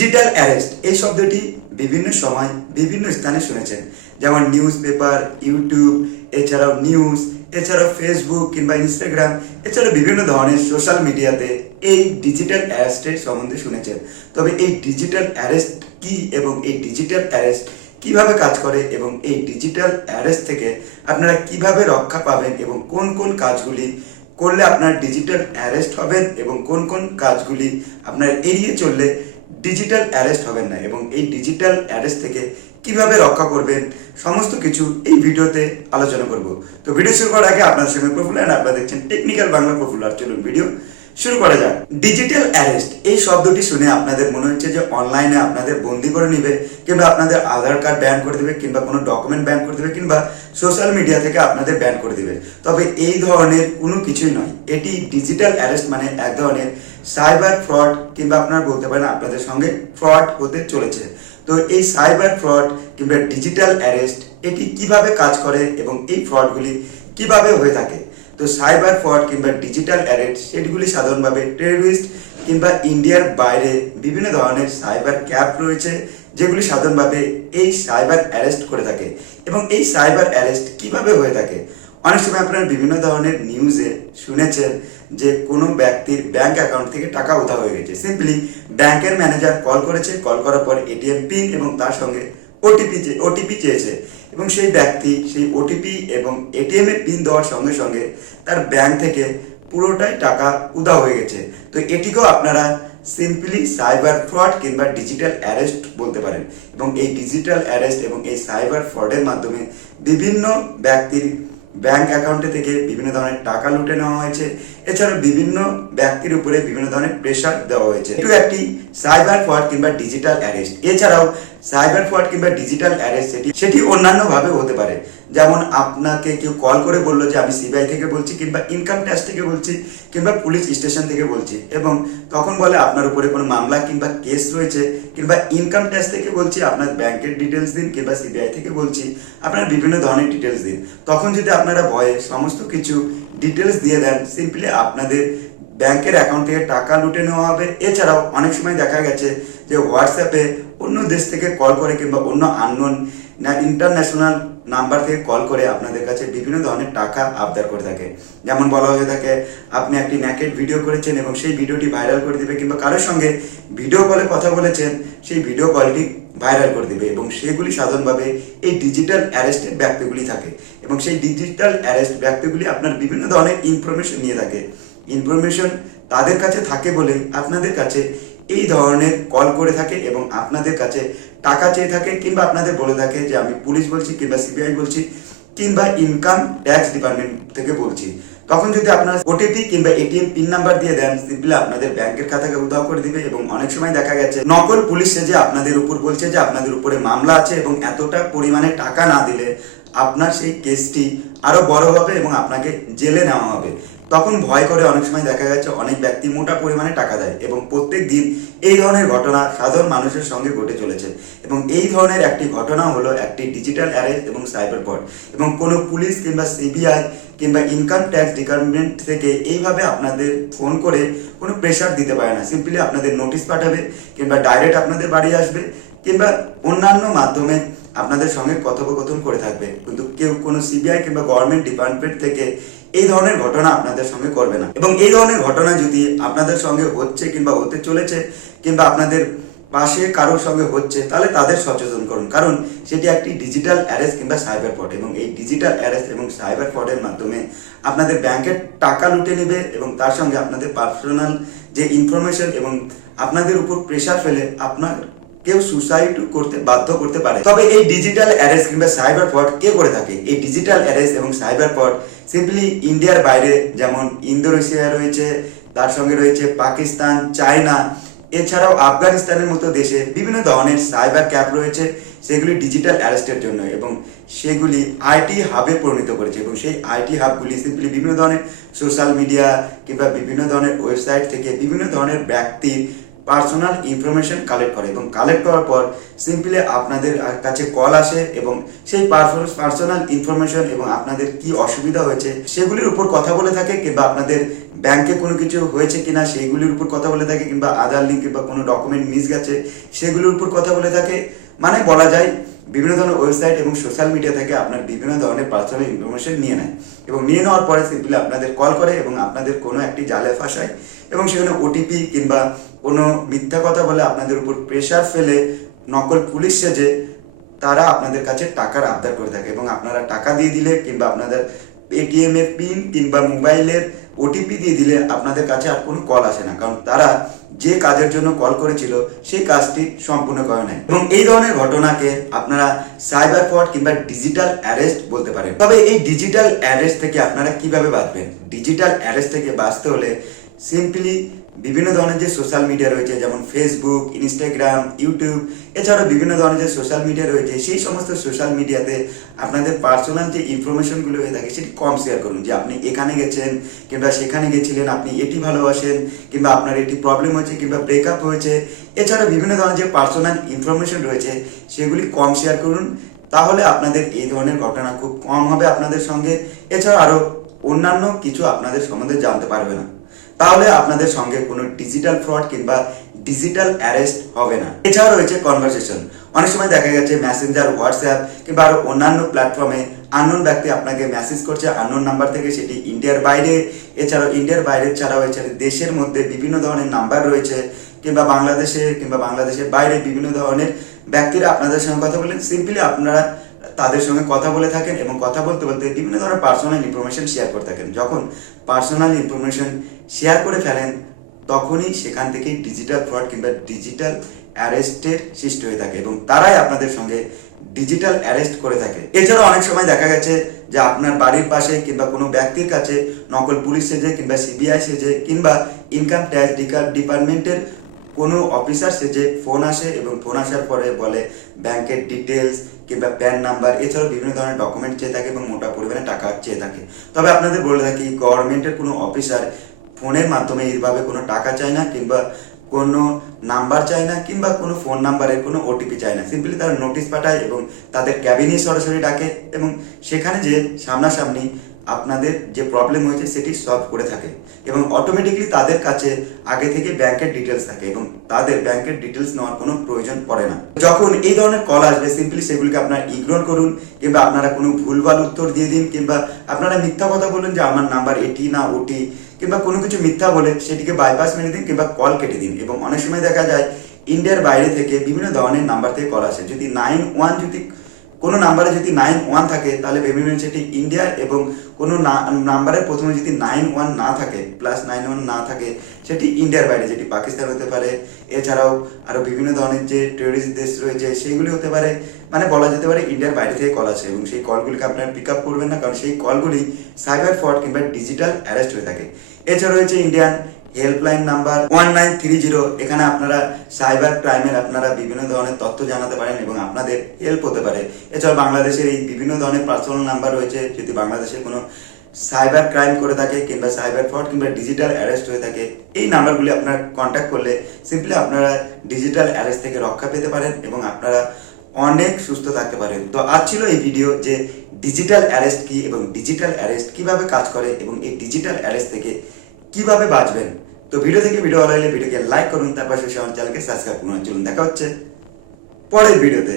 Digital arrest এই শব্দটি বিভিন্ন সময় বিভিন্ন স্থানে শুনেছেন, যেমন নিউজ পেপার, ইউটিউব, এছাড়াও নিউজ, এছাড়াও ফেসবুক কিংবা ইনস্টাগ্রাম, এছাড়াও বিভিন্ন ধরনের সোশ্যাল মিডিয়াতে এই ডিজিটাল অ্যারেস্টের সম্বন্ধে শুনেছেন। তবে এই ডিজিটাল অ্যারেস্ট কি এবং এই ডিজিটাল অ্যারেস্ট কিভাবে কাজ করে এবং এই ডিজিটাল অ্যারেস্ট থেকে আপনারা কিভাবে রক্ষা পাবেন এবং কোন কোন কাজগুলি করলে আপনার ডিজিটাল অ্যারেস্ট হবেন এবং কোন কোন কাজগুলি আপনার এড়িয়ে চললে ডিজিটাল অ্যারেস্ট হবেন না এবং এই ডিজিটাল অ্যারেস্ট থেকে কিভাবে রক্ষা করবেন, সমস্ত কিছু এই ভিডিওতে আলোচনা করব। তো ভিডিও শুরু করার আগে আপনাদের সঙ্গে প্রফুল্ল আর আপনারা দেখছেন টেকনিক্যাল বাংলা প্রফুল্ল। আর চলুন ভিডিও শুরু করা যাক। ডিজিটাল অ্যারেস্ট এই শব্দটি শুনে আপনাদের মনে হচ্ছে যে অনলাইনে আপনাদের বন্দি করে নেবে কিংবা আপনাদের আধার কার্ড ব্যান করে দেবে কিংবা কোনো ডকুমেন্ট ব্যান করে দেবে কিংবা সোশ্যাল মিডিয়া থেকে আপনাদের ব্যান করে দেবে। তবে এই ধরনের কোনো কিছুই নয়। এটি ডিজিটাল অ্যারেস্ট মানে এক ধরনের সাইবার ফ্রড কিংবা আপনারা বলতে পারেন আপনাদের সঙ্গে ফ্রড হতে চলেছে। তো এই সাইবার ফ্রড কিংবা ডিজিটাল অ্যারেস্ট এটি কিভাবে কাজ করে এবং এই ফ্রডগুলি কিভাবে হয়ে থাকে। তো সাইবার ফ্রড কিংবা ডিজিটাল অ্যারেস্ট সেগুলি সাধারণভাবে টেররিস্ট কিংবা ইন্ডিয়ার বাইরে বিভিন্ন ধরনের সাইবার ক্যাপ রয়েছে, যেগুলি সাধারণভাবে এই সাইবার অ্যারেস্ট করে থাকে। এবং এই সাইবার অ্যারেস্ট কিভাবে হয়ে থাকে, অনেক সময় আপনারা বিভিন্ন ধরনের নিউজে শুনেছেন যে কোনো ব্যক্তির ব্যাংক অ্যাকাউন্ট থেকে টাকা উধাও হয়ে গেছে। সিম্পলি ব্যাংকের ম্যানেজার কল করেছে, কল করার পর এটিএম পিন এবং তার সঙ্গে ওটিপি চেয়েছে এবং সেই ব্যক্তি সেই ওটিপি এবং এটিএম এর পিন দেওয়ার সঙ্গে সঙ্গে তার ব্যাংক থেকে পুরোটাই টাকা উধাও হয়ে গেছে। তো এটিকেও আপনারা সিম্পলি সাইবার ফ্রড কিংবা ডিজিটাল অ্যারেস্ট বলতে পারেন। এবং এই ডিজিটাল অ্যারেস্ট এবং এই সাইবার ফ্রডের মাধ্যমে বিভিন্ন ব্যক্তির ব্যাংক অ্যাকাউন্টে থেকে বিভিন্ন ধরনের টাকা লুটে নেওয়া হয়েছে। এছাড়া বিভিন্ন ব্যক্তির উপরে বিভিন্ন ধরনের প্রেশার দেওয়া হয়েছে। এটি একটি সাইবার ফ্রড কিংবা ডিজিটাল অ্যারেস্ট। এছাড়াও সাইবার ফ্রড কিংবা ডিজিটাল অ্যারেস্ট সেটি অন্যান্য ভাবে হতে পারে। যেমন আপনাকে কেউ কল করে বললো যে আমি সিবিআই থেকে বলছি কিংবা ইনকাম ট্যাক্স থেকে বলছি কিংবা পুলিশ স্টেশন থেকে বলছি, এবং তখন বলে আপনার উপরে কোনো মামলা কিংবা কেস রয়েছে কিংবা ইনকাম ট্যাক্স থেকে বলছি আপনার ব্যাংকের ডিটেলস দিন কিংবা সিবিআই থেকে বলছি আপনার বিভিন্ন ধরনের ডিটেলস দিন। তখন যদি আপনারা ভয়ে সমস্ত কিছু ডিটেলস দিয়ে দেন, সিম্পলি আপনাদের ব্যাংকের অ্যাকাউন্ট থেকে টাকা লুটে নেওয়া হবে। এছাড়াও অনেক সময় দেখা গেছে যে হোয়াটসঅ্যাপে অন্য দেশ থেকে কল করে কিংবা অন্য আননোন ইন্টারন্যাশনাল নাম্বার থেকে কল করে আপনাদের কাছে বিভিন্ন ধরনের টাকা আবদার করে থাকে। যেমন বলা হয়ে থাকে আপনি একটি নেকেড ভিডিও করেছেন এবং সেই ভিডিওটি ভাইরাল করে দেবে, কিংবা কারোর সঙ্গে ভিডিও কলে কথা বলেছেন সেই ভিডিও কলটি ভাইরাল করে দেবে। এবং সেগুলি সাধারণভাবে এই ডিজিটাল অ্যারেস্টের ব্যক্তিগুলি থাকে এবং সেই ডিজিটাল অ্যারেস্ট ব্যক্তিগুলি আপনার বিভিন্ন ধরনের ইনফরমেশন নিয়ে থাকে। ইনফরমেশন তাদের কাছে থাকে বলে আপনাদের কাছে এই ধরনের কল করে থাকে এবং আপনাদের কাছে টাকা চেয়ে থাকে কিংবা আপনাদের বলে থাকে যে আমি পুলিশ বলছি কিংবা সিবিআই বলছি কিংবা ইনকাম ট্যাক্স ডিপার্টমেন্ট থেকে বলছি। তখন যদি আপনারা ওটিপি কিংবা এটিএম পিন নাম্বার দিয়ে দেন, সিম্পলি আপনাদের ব্যাংকের খাতাকে উধাও করে দিবে। এবং অনেক সময় দেখা গেছে নকল পুলিশ সেজে আপনাদের উপর বলছে যে আপনাদের উপরে মামলা আছে এবং এতটা পরিমাণে টাকা না দিলে আপনার সেই কেসটি আরো বড় হবে এবং আপনাকে জেলে নেওয়া হবে। তখন ভয় করে অনেক সময় দেখা গেছে অনেক ব্যক্তি মোটা পরিমাণে টাকা দেয় এবং প্রত্যেক দিন এই ধরনের ঘটনা সাধারণ মানুষের সঙ্গে ঘটে চলেছে। এবং এই ধরনের একটি ঘটনা হলো একটি ডিজিটাল অ্যারেস্ট এবং সাইবার ফ্রড। এবং কোনো পুলিশ কিংবা সিবিআই কিংবা ইনকাম ট্যাক্স ডিপার্টমেন্ট থেকে এইভাবে আপনাদের ফোন করে কোনো প্রেশার দিতে পারে না। সিম্পলি আপনাদের নোটিশ পাঠাবে কিংবা ডাইরেক্ট আপনাদের বাড়ি আসবে কিংবা অন্যান্য মাধ্যমে আপনাদের সঙ্গে কথোপকথন করে থাকবে, কিন্তু কেউ কোনো সিবিআই কিংবা গভর্নমেন্ট ডিপার্টমেন্ট থেকে এই ধরনের ঘটনা আপনাদের সঙ্গে করবে না। এবং এই ধরনের ঘটনা যদি আপনাদের সঙ্গে হচ্ছে কিংবা হতে চলেছে কিংবা আপনাদের পাশে কারোর সঙ্গে হচ্ছে, তাহলে তাদের সচেতন করুন, কারণ সেটি একটি ডিজিটাল অ্যারেস্ট কিংবা সাইবার ফ্রড। এবং এই ডিজিটাল অ্যারেস্ট এবং সাইবার ফ্রডের মাধ্যমে আপনাদের ব্যাংকের টাকা লুটে নেবে এবং তার সঙ্গে আপনাদের পার্সোনাল যে ইনফরমেশন এবং আপনাদের উপর প্রেশার ফেলে আপনার কেউ সুসাইড করতে বাধ্য করতে পারে। তবে এই ডিজিটাল অ্যারেস্ট কিংবা সাইবার ফ্রড কে করে থাকে? এই ডিজিটাল অ্যারেস্ট এবং সাইবার ফ্রড সিম্পলি ইন্ডিয়ার বাইরে যেমন ইন্দোনেশিয়া রয়েছে, তার সঙ্গে রয়েছে পাকিস্তান, চায়না, এছাড়াও আফগানিস্তানের মতো দেশে বিভিন্ন ধরনের সাইবার ক্যাপ রয়েছে, সেগুলি ডিজিটাল অ্যারেস্টের জন্য। এবং সেগুলি আইটি হাবে পরিণত করেছে এবং সেই আইটি হাবগুলি সিম্পলি বিভিন্ন ধরনের সোশ্যাল মিডিয়া কিংবা বিভিন্ন ধরনের ওয়েবসাইট থেকে বিভিন্ন ধরনের ব্যক্তির পার্সোনাল ইনফরমেশন কালেক্ট করে এবং কালেক্ট করার পর সিম্পলি আপনাদের কাছে কল আসে এবং সেই পার্সোনাল ইনফরমেশন এবং আপনাদের কি অসুবিধা হয়েছে সেগুলির উপর কথা বলে থাকে, কিংবা আপনাদের ব্যাংকে কোনো কিছু হয়েছে কিনা সেইগুলির উপর কথা বলে থাকে, কিংবা আধার লিঙ্ক কিংবা কোনো ডকুমেন্ট মিস গেছে সেগুলির উপর কথা বলে থাকে। মানে বলা যায় বিভিন্ন ধরনের ওয়েবসাইট এবং সোশ্যাল মিডিয়া থেকে আপনার বিভিন্ন ধরনের পার্সোনাল ইনফরমেশন নিয়ে নেয় এবং নিয়ে নেওয়ার পরে সিম্পলি আপনাদের কল করে এবং আপনাদের কোনো একটি জালে ফাঁসায় এবং সেখানে ওটিপি কিংবা কোনো মিথ্যা কথা বলে আপনাদের উপর প্রেশার ফেলে নকল পুলিশ সেজে তারা আপনাদের কাছে টাকার আবদার করে থাকে এবং আপনারা টাকা দিয়ে দিলে কিংবা আপনাদের পেটিএম এর পিন কিংবা মোবাইলের ওটিপি দিয়ে দিলে আপনাদের কাছে আর কোনো কল আসে না, কারণ তারা যে কাজের জন্য কল করেছিল সেই কাজটি সম্পূর্ণ করে নেয়। এবং এই ধরনের ঘটনাকে আপনারা সাইবার ফ্রড কিংবা ডিজিটাল অ্যারেস্ট বলতে পারেন। তবে এই ডিজিটাল অ্যারেস্ট থেকে আপনারা কিভাবে বাঁচবেন? ডিজিটাল অ্যারেস্ট থেকে বাঁচতে হলে সিম্পলি বিভিন্ন ধরনের যে সোশ্যাল মিডিয়া রয়েছে, যেমন ফেসবুক, ইনস্টাগ্রাম, ইউটিউব, এছাড়াও বিভিন্ন ধরনের যে সোশ্যাল মিডিয়া রয়েছে সেই সমস্ত সোশ্যাল মিডিয়াতে আপনাদের পার্সোনাল যে ইনফরমেশনগুলো হয়ে থাকে সেটি কম শেয়ার করুন। যে আপনি এখানে গেছেন কিংবা সেখানে গেছিলেন, আপনি এটি ভালোবাসেন কিংবা আপনার এটি প্রবলেম হয়েছে কিংবা ব্রেকআপ হয়েছে, এছাড়া বিভিন্ন ধরনের যে পার্সোনাল ইনফরমেশন রয়েছে সেগুলি কম শেয়ার করুন। তাহলে আপনাদের এই ধরনের ঘটনা খুব কম হবে আপনাদের সঙ্গে। এছাড়া আরও অন্যান্য কিছু আপনাদের সম্বন্ধে জানতে পারবে না। তাহলে আপনাদের সঙ্গে কোনো ডিজিটাল ফ্রড কিংবা ডিজিটাল অ্যারেস্ট হবে না। এছাড়াও রয়েছে কনভারসেশন। অনেক সময় দেখা গেছে মেসেঞ্জার, হোয়াটসঅ্যাপ কিংবা আরও অন্যান্য প্ল্যাটফর্মে আননোন ব্যক্তি আপনাকে মেসেজ করছে আননোন নাম্বার থেকে, সেটি ইন্ডিয়ার বাইরে, এছাড়াও ইন্ডিয়ার বাইরে ছাড়াও এছাড়া দেশের মধ্যে বিভিন্ন ধরনের নাম্বার রয়েছে, কিংবা বাংলাদেশের বাইরে বিভিন্ন ধরনের ব্যক্তিরা আপনাদের সঙ্গে কথা বলেন। সিম্পলি আপনারা তাদের সঙ্গে কথা বলে থাকেন এবং কথা বলতে বলতে বিভিন্ন ধরনের পার্সোনাল ইনফরমেশন শেয়ার করে থাকেন। যখন পার্সোনাল ইনফরমেশন শেয়ার করে ফেলেন তখনই সেখান থেকে ডিজিটাল ফ্রড কিংবা ডিজিটাল অ্যারেস্টের সৃষ্টি হয়ে থাকে এবং তারাই আপনাদের সঙ্গে ডিজিটাল অ্যারেস্ট করে থাকে। এছাড়াও অনেক সময় দেখা গেছে যে আপনার বাড়ির পাশে কিংবা কোনো ব্যক্তির কাছে নকল পুলিশ সেজে কিংবা সিবিআই সেজে কিংবা ইনকাম ট্যাক্স ডিপার্টমেন্টের কোনো অফিসার সেজে ফোন আসে এবং ফোন আসার পরে বলে ব্যাংকের ডিটেলস কিংবা প্যান নাম্বার, এছাড়াও বিভিন্ন ধরনের ডকুমেন্ট চেয়ে থাকে এবং মোটা পরিমাণে টাকা চেয়ে থাকে। তবে আপনাদের বলে থাকি, গভর্নমেন্টের কোনো অফিসার ফোনের মাধ্যমে এইভাবে কোনো টাকা চায় না কিংবা কোনো নাম্বার চায় না কিংবা কোনো ফোন নাম্বারের কোনো ওটিপি চায় না। সিম্পলি তারা নোটিশ পাঠায় এবং তাদের ক্যাবিনে সরাসরি ডাকে এবং সেখানে যে সামনাসামনি আপনাদের যে প্রবলেম হয়েছে সেটি সলভ করে থাকে এবং অটোমেটিকলি তাদের কাছে আগে থেকে ব্যাংকের ডিটেলস থাকে এবং তাদের ব্যাংকের ডিটেলস নেওয়ার কোনো প্রয়োজন পড়ে না। যখন এই ধরনের কল আসবে সিম্পলি সেগুলিকে আপনারা ইগনোর করুন কিংবা আপনারা কোনো ভুলভাল উত্তর দিয়ে দিন কিংবা আপনারা মিথ্যা কথা বলুন যে আমার নাম্বার এটি না ওটি কিংবা কোনো কিছু মিথ্যা বলে সেটিকে বাইপাস মেরে দিন কিংবা কল কেটে দিন। এবং অনেক সময় দেখা যায় ইন্ডিয়ার বাইরে থেকে বিভিন্ন ধরনের নাম্বার থেকে কল আসে। যদি কোনো নাম্বারে যদি 91 থাকে তাহলে ভেবে নিন সেটি ইন্ডিয়া, এবং কোনো নাম্বারের প্রথমে যদি 91 না থাকে, +91 না থাকে, সেটি ইন্ডিয়ার বাইরে, যেটি পাকিস্তান হতে পারে, এছাড়াও আরও বিভিন্ন ধরনের যে টেররিস্ট দেশ রয়েছে সেইগুলি হতে পারে। মানে বলা যেতে পারে ইন্ডিয়ার বাইরে থেকে কল আসে এবং সেই কলগুলিকে আপনারা পিক আপ করবেন না, কারণ সেই কলগুলি সাইবার ফ্রড কিংবা ডিজিটাল অ্যারেস্ট হয়ে থাকে। এছাড়া রয়েছে ইন্ডিয়ান হেল্পলাইন নাম্বার 1930, এখানে আপনারা সাইবার ক্রাইমের আপনারা বিভিন্ন ধরনের তথ্য জানাতে পারেন এবং আপনাদের হেল্প হতে পারে। এছাড়া বাংলাদেশের এই বিভিন্ন ধরনের পার্সোনাল নাম্বার রয়েছে, যদি বাংলাদেশের কোনো সাইবার ক্রাইম করে থাকে কিংবা সাইবার ফ্রড কিংবা ডিজিটাল অ্যারেস্ট হয়ে থাকে, এই নাম্বারগুলি আপনারা কন্ট্যাক্ট করলে সিম্পলি আপনারা ডিজিটাল অ্যারেস্ট থেকে রক্ষা পেতে পারেন এবং আপনারা অনেক সুস্থ থাকতে পারেন। তো আজ ছিল এই ভিডিও যে ডিজিটাল অ্যারেস্ট কি এবং ডিজিটাল অ্যারেস্ট কিভাবে কাজ করে এবং এই ডিজিটাল অ্যারেস্ট থেকে কিভাবে বাঁচবেন। তো ভিডিও ভালো লাগলে ভিডিওকে লাইক করুন, তারপর শেষে আমার চ্যানেলকে সাবস্ক্রাইব করুন। চলুন দেখা হচ্ছে পরের ভিডিওতে।